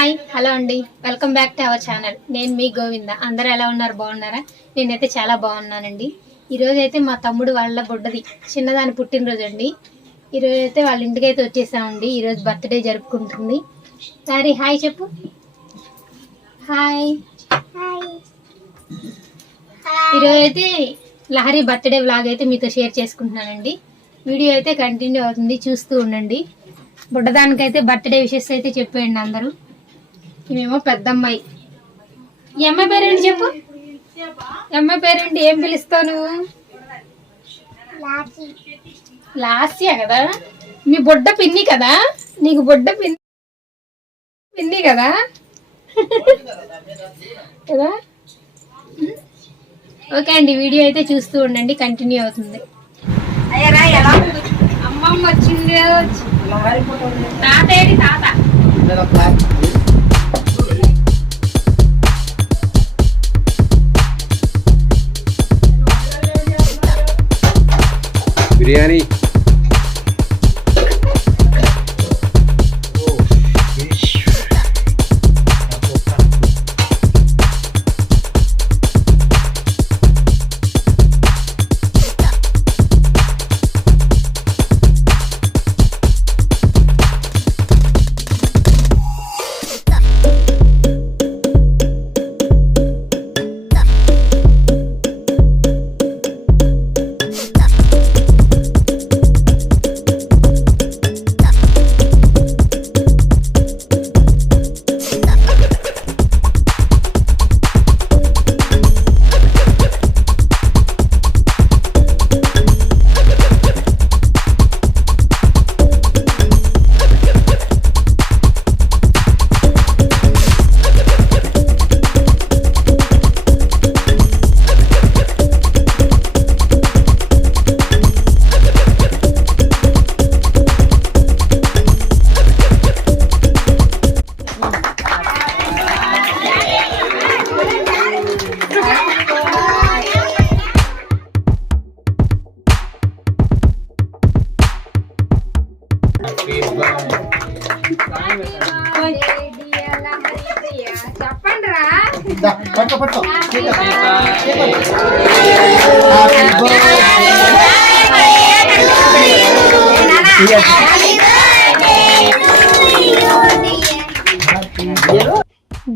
Hi hello అండి, welcome back to our channel. నేను మీ గోవింద. అందరూ ఎలా ఉన్నారు? బాగున్నారా? నేనైతే చాలా బాగున్నానండి. ఈరోజు అయితే మా తమ్ముడు వాళ్ళ బుడ్డది చిన్నదాని పుట్టినరోజు అండి. ఈరోజు అయితే వాళ్ళ ఇంటికి అయితే వచ్చేసామండి. ఈరోజు బర్త్డే జరుపుకుంటుంది. సారీ హాయ్ చెప్పు. హాయ్. ఈరోజు అయితే లహరి బర్త్డే వ్లాగ్ అయితే మీతో షేర్ చేసుకుంటున్నానండి. వీడియో అయితే కంటిన్యూ అవుతుంది, చూస్తూ ఉండండి. బుడ్డదానికైతే బర్త్డే విషెస్ అయితే చెప్పేయండి అందరూ. ఈమెమో పెద్దమ్మాయి. ఈ అమ్మాయి పేరేంటి చెప్పు. అమ్మాయి పేరేంటి? ఏం పిలుస్తావు నువ్వు? లాస్యా కదా. మీ బుడ్డ పిన్ని కదా, నీకు బుడ్డ పిన్ని కదా కదా. ఓకే అండి, వీడియో అయితే చూస్తూ ఉండండి, కంటిన్యూ అవుతుంది. అమ్మమ్మ వచ్చింది. తాత ఏడి తాత? బిర్యానీ చెప్పండి రా.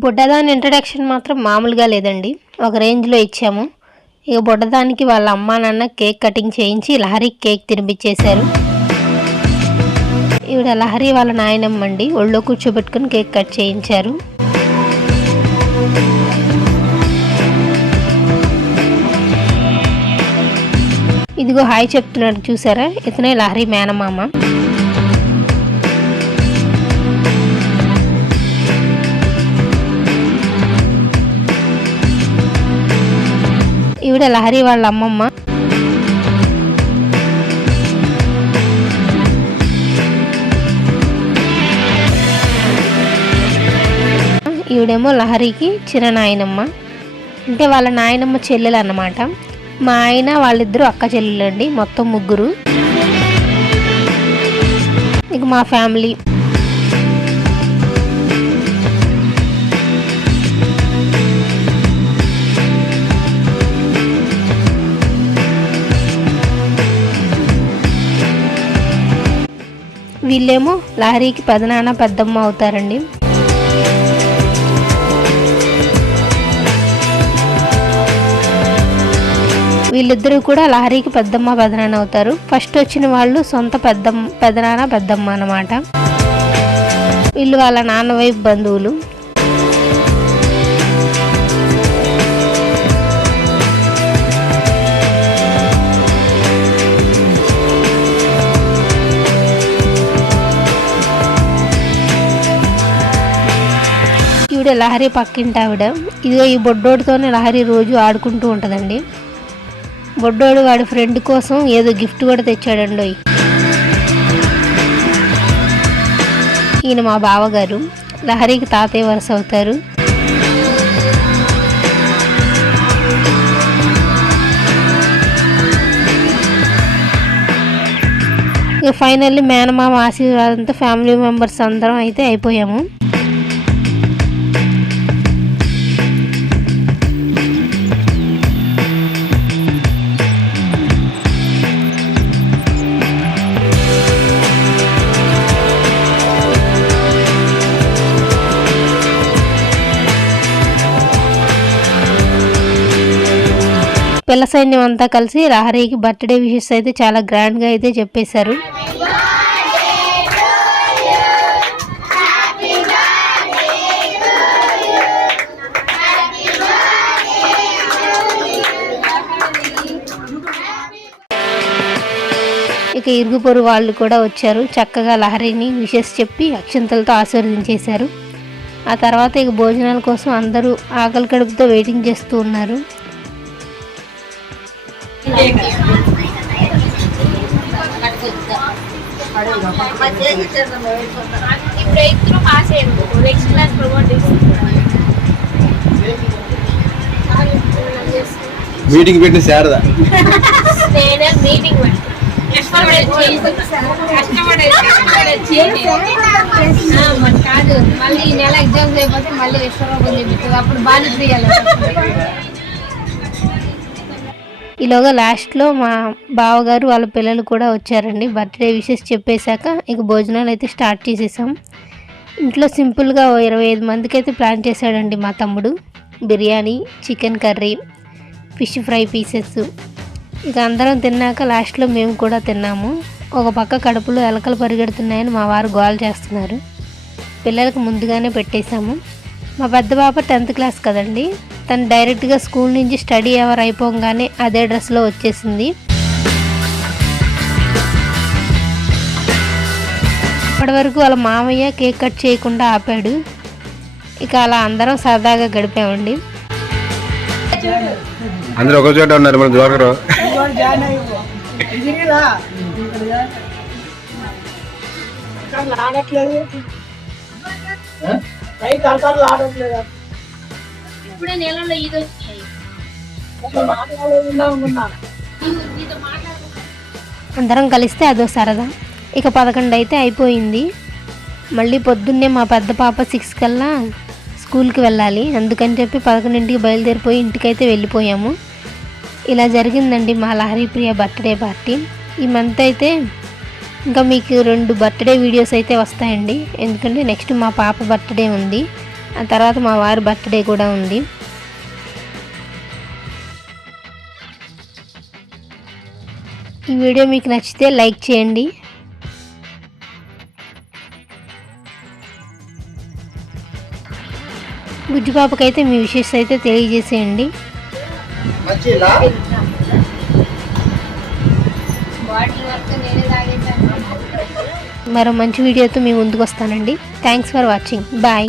బుడ్డదాని ఇంట్రడక్షన్ మాత్రం మామూలుగా లేదండి, ఒక రేంజ్లో ఇచ్చాము. ఇక బుడ్డదానికి వాళ్ళ అమ్మా నాన్న కేక్ కటింగ్ చేయించి లహరి కేక్ తినిపించేశారు. ఈవిడ లహరి వాళ్ళ నాయనమ్మ అండి, ఒళ్ళో కూర్చోబెట్టుకుని కేక్ కట్ చేయించారు. ఇదిగో హాయ్ చెప్తున్నాడు చూసారా, ఇతనే లహరి మేనమామ. ఈవిడ లహరి వాళ్ళ అమ్మమ్మ. ఈవిడేమో లహరికి చిన్న నాయనమ్మ, అంటే వాళ్ళ నాయనమ్మ చెల్లెలు అన్నమాట. మా ఆయన వాళ్ళిద్దరూ అక్క చెల్లెలండి, మొత్తం ముగ్గురు. ఇక మా ఫ్యామిలీ. వీళ్ళేమో లహరికి పెదనాన్న పెద్దమ్మ అవుతారండి. వీళ్ళిద్దరూ కూడా లహరికి పెద్దమ్మ పెదనాన్న అవుతారు. ఫస్ట్ వచ్చిన వాళ్ళు సొంత పెదనాన్న పెద్దమ్మ అన్నమాట. వీళ్ళు వాళ్ళ నాన్న వైపు బంధువులు. ఈవిడ లహరి పక్కింటి ఆవిడ. ఇదిగో ఈ బొడ్డోడితోనే లహరి రోజు ఆడుకుంటూ ఉంటుందండి. బొడ్డోడు వాడి ఫ్రెండ్ కోసం ఏదో గిఫ్ట్ కూడా తెచ్చాడండి. ఈయన మా బావగారు, లహరికి తాతయ్య వరుస అవుతారు. ఇక ఫైనల్లీ మేనమామ ఆశీర్వాదంతో ఫ్యామిలీ మెంబర్స్ అందరం అయితే అయిపోయాము. పిల్ల సైన్యం అంతా కలిసి లహరికి బర్త్డే విషెస్ అయితే చాలా గ్రాండ్గా అయితే చెప్పేశారు. ఇక ఇరుగు పొరుగు వాళ్ళు కూడా వచ్చారు. చక్కగా లహరిని విషెస్ చెప్పి అక్షంతలతో ఆశీర్వదించేశారు. ఆ తర్వాత ఇక భోజనాల కోసం అందరూ ఆకలి కడుపుతో వెయిటింగ్ చేస్తూ ఉన్నారు. మీటింగ్ పెట్టి శారదా కాదు, మళ్ళీ ఈ నెల ఎగ్జామ్స్ అయిపోతే మళ్ళీ రెస్టారెంట్ చెప్తుంది, అప్పుడు బాగా చేయాలి. ఈలోగా లాస్ట్లో మా బావగారు వాళ్ళ పిల్లలు కూడా వచ్చారండి. బర్త్డే విషెస్ చెప్పేశాక ఇక భోజనాలు అయితే స్టార్ట్ చేసేసాం. ఇంట్లో సింపుల్గా 25 మందికి అయితే ప్లాన్ చేశాడండి మా తమ్ముడు. Biryani, chicken curry, fish fry pieces. ఇక అందరం తిన్నాక లాస్ట్లో మేము కూడా తిన్నాము. ఒక పక్క కడుపులో ఎలకలు పరిగెడుతున్నాయని మా వారు గోల చేస్తున్నారు. పిల్లలకు ముందుగానే పెట్టేశాము. మా పెద్ద పాప 10th క్లాస్ కదండి, తను డైరెక్ట్గా స్కూల్ నుంచి స్టడీ అవర్ అయిపోగానే అదే డ్రెస్లో వచ్చేసింది. ఇప్పటి వరకు వాళ్ళ మామయ్య కేక్ కట్ చేయకుండా ఆపాడు. ఇక అలా అందరం సరదాగా గడిపామండి. అందరూ ఒక చోట ఉన్నారు, మన జోకరు ఇప్పుడే నెలలో ఇది వచ్చాయి. అందరం కలిస్తే అదో సరదా. ఇక 11 అయితే అయిపోయింది. మళ్ళీ పొద్దున్నే మా పెద్ద పాప 6 కల్లా స్కూల్కి వెళ్ళాలి. అందుకని చెప్పి 11ంటికి బయలుదేరిపోయి ఇంటికైతే వెళ్ళిపోయాము. ఇలా జరిగిందండి మా లహరి ప్రియ బర్త్డే పార్టీ. ఈ మంత్ అయితే ఇంకా మీకు 2 బర్త్డే వీడియోస్ అయితే వస్తాయండి. ఎందుకంటే నెక్స్ట్ మా పాప బర్త్డే ఉంది, ఆ తర్వాత మా వారి బర్త్డే కూడా ఉంది. ఈ వీడియో మీకు నచ్చితే లైక్ చేయండి. బుజ్జి పాపకైతే మీ విషెస్ అయితే తెలియజేసేయండి. మరో మంచి వీడియోతో మీ ముందుకు వస్తానండి. Thanks for watching. బాయ్.